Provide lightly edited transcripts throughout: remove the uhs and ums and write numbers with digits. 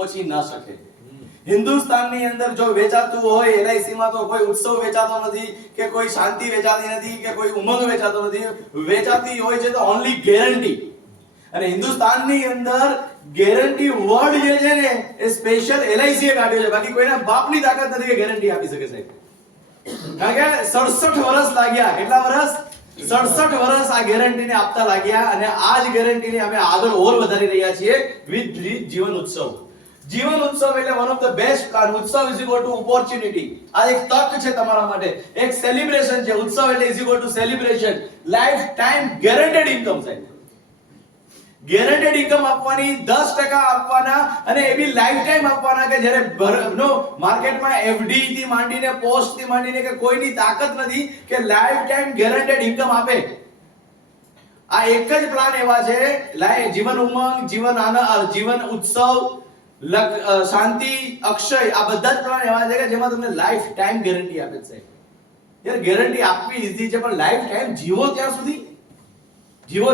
પહોંચી ના શકે. હિન્દુસ્તાનની અંદર જો વેચાતું હોય LIC માં તો કોઈ ઉત્સવ વેચાતો નથી કે કોઈ શાંતિ વેચાતી નથી કે કોઈ ઉમંગ વેચાતો નથી. વેચાતી હોય છે તો ઓન્લી ગેરંટી. અને હિન્દુસ્તાનની અંદર ગેરંટી વર્ડ જે છે ને એ સ્પેશિયલ LIC એ કાઢ્યો છે. બાકી કોઈના બાપની તાકાત નથી કે ગેરંટી આપી શકે સાહેબ. કારણ કે 67 વર્ષ લાગ્યા. કેટલા વર્ષ? 67 વર્ષ આ ગેરંટીને આપતા લાગ્યા. અને આ જ ગેરંટીને અમે આગળ ઓર વધારી રહ્યા છીએ વિથ જીવન ઉત્સવ. જીવન ઉત્સવ એટલે one of the best plan. ઉત્સવ ઇઝ ઇક્વલ ટુ ઓપોર્ચ્યુનિટી. આ એક તક છે તમારા માટે, એક સેલિબ્રેશન છે. ઉત્સવ એટલે is equal to celebration. Life time guaranteed income સાહેબ. ગેરંટેડ ઇન્કમ આપવાની, 10% આપવાના અને એ બી લાઈફ ટાઈમ આપવાના. કે જ્યારે નો માર્કેટમાં FD થી માંડીને પોસ્ટ થી માંડીને કે કોઈની તાકાત નથી કે લાઈફ ટાઈમ ગેરંટેડ ઇન્કમ આપે. આ એક જ પ્લાન એવા છે. જીવન ઉમંગ, જીવન આનંદ, જીવન ઉત્સવ, શાંતિ, અક્ષય, આ બધા જ પ્લાન એવા છે કે જેમાં તમને લાઈફ ટાઈમ ગેરંટી આપે છે. યાર ગેરંટી આપવી ઈઝી છે પણ લાઈફ ટાઈમ જીવો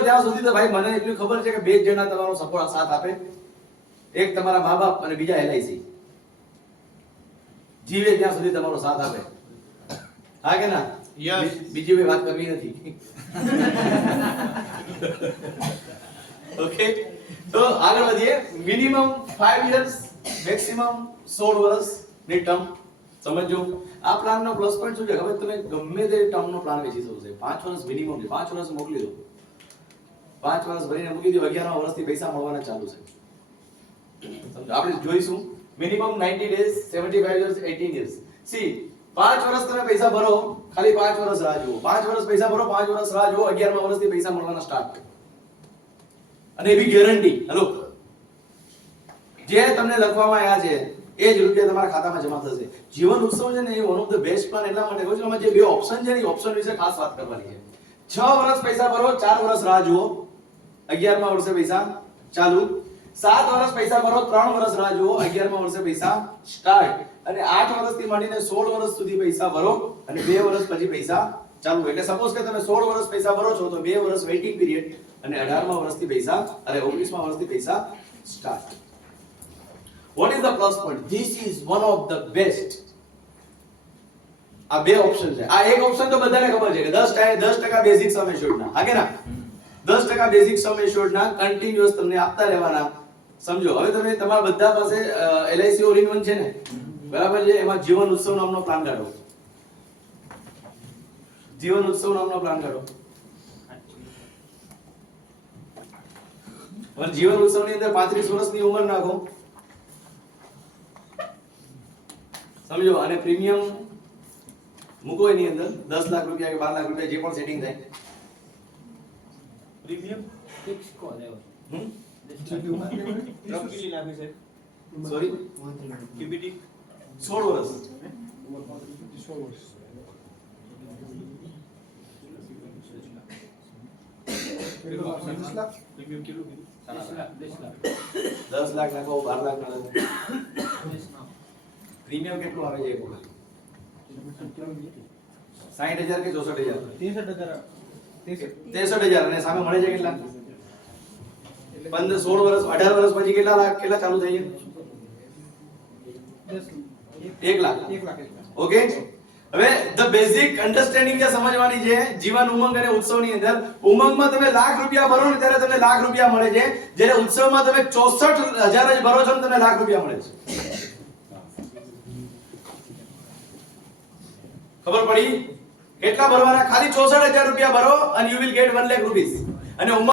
ત્યાં સુધી તો ભાઈ મને એટલી ખબર છે કે બે જણા તમારો સપોર્ટ સાથ આપે. એક તમારા મા-બાપ અને બીજા LIC. જીવે ત્યાં સુધી તમારો સાથ આપે. હા કે ના? યસ. બીજી કોઈ વાત કરવી નથી. ઓકે, તો આગળ વધીએ. મિનિમમ 5 years, મેક્સિમમ 16 વર્ષ ની ટર્મ. સમજો આ પ્લાનનો પ્લસ પોઈન્ટ શું છે ખબર? તમે ગમે તે ટર્મનો પ્લાન વેચી શકો છો. 5 વર્ષ મિનિમમ છે. 5 વર્ષ મોકલી દો. 5 વર્ષ ભરીને મૂકી દો. 11મા વર્ષથી પૈસા મળવાના ચાલુ છે. સમજો આપણે જોઈશું minimum 90 days, 75 years, 18 years. C 5 વર્ષ તમે પૈસા ભરો, ખાલી 5 વર્ષ રાહ જુઓ. 5 વર્ષ પૈસા ભરો, 5 વર્ષ રાહ જુઓ, 11મા વર્ષથી પૈસા મળવાના સ્ટાર્ટ. અને એ બી ગેરંટી. હેલો, જે તમને લખવામાં આવ્યા છે એ જ રૂપિયા તમારા ખાતામાં જમા થશે. જીવન ઉત્સવ છે ને એ one of the best plan એટલા માટે હોય છે. આમાં જે બે ઓપ્શન છે ને એ ઓપ્શન વિશે ખાસ વાત કરવાની છે. 6 વર્ષ પૈસા ભરો, 4 વર્ષ રાહ જુઓ, 11મા વર્ષે પૈસા ચાલુ. 7 વર્ષ પૈસા ભરો, 3 વર્ષ રાહ જુઓ, 11મા વર્ષે પૈસા સ્ટાર્ટ. અને 8 વર્ષથી માંડીને 16 વર્ષ સુધી પૈસા ભરો અને 2 વર્ષ પછી પૈસા ચાલુ. એટલે સપોઝ કે તમે 16 વર્ષ પૈસા ભરો છો તો 2 વર્ષ વેઇટિંગ પીરિયડ અને 18મા વર્ષથી પૈસા 19મા વર્ષથી પૈસા start. What is the plus point? This is one of the best. આ બે ઓપ્શન છે. આ એક ઓપ્શન તો બધાને ખબર છે કે 10% બેઝિક સમ એશ્યોર્ડ ના. હા કે ના? 10% બેઝિક સમ એશ્યોર્ડ ના કન્ટિન્યુઅસ તમને આપતા રહેવાના. સમજો હવે તમે તમારા બધા પાસે LIC ઓલ ઇન વન છે ને, બરાબર છે? એમાં જીવન ઉત્સવ નામનો પ્લાન કાઢો. જીવન ઉત્સવ નામનો પ્લાન કાઢો. હવે જીવન ઉત્સવની અંદર 35 વર્ષની ઉંમર નાખો. સમજો અને પ્રીમિયમ મૂકો એની અંદર 10 લાખ રૂપિયા કે 12 લાખ રૂપિયા જે પણ સેટિંગ થાય. પ્રીમિયમ ફિક્સ કોલ આવ્યો. કેટલી લાગી છે? સોરી QBT 16 વર્ષ. 16 વર્ષ. 20 લાખ. પ્રીમિયમ કેટલું? 10 લાખ નાખો, 12 લાખ નાખો. પ્રીમિયમ કેટલું આવે છે એક વખત? 60,000 કે 64,000? 63,000. અને સામે મળે છે કેટલા? 16 વર્ષ 18 વર્ષ પછી કેટલા લાખ કેટલા ચાલુ થઈ છે? 1 લાખ. ઓકે, હવે ધ બેઝિક અન્ડરસ્ટેન્ડિંગ જે સમજવાની છે જીવન ઉમંગ અને ઉત્સવની અંદર. ઉમંગમાં તમે લાખ રૂપિયા ભરો ને ત્યારે તમને લાખ રૂપિયા મળે છે, જ્યારે ઉત્સવમાં તમે 64,000 જ ભરો છો ને તમને લાખ રૂપિયા મળે છે. ખબર પડી? કેટલા ભરવાના? ખાલી 64,000 રૂપિયા ભરો and you will get 1 lakh rupees. અને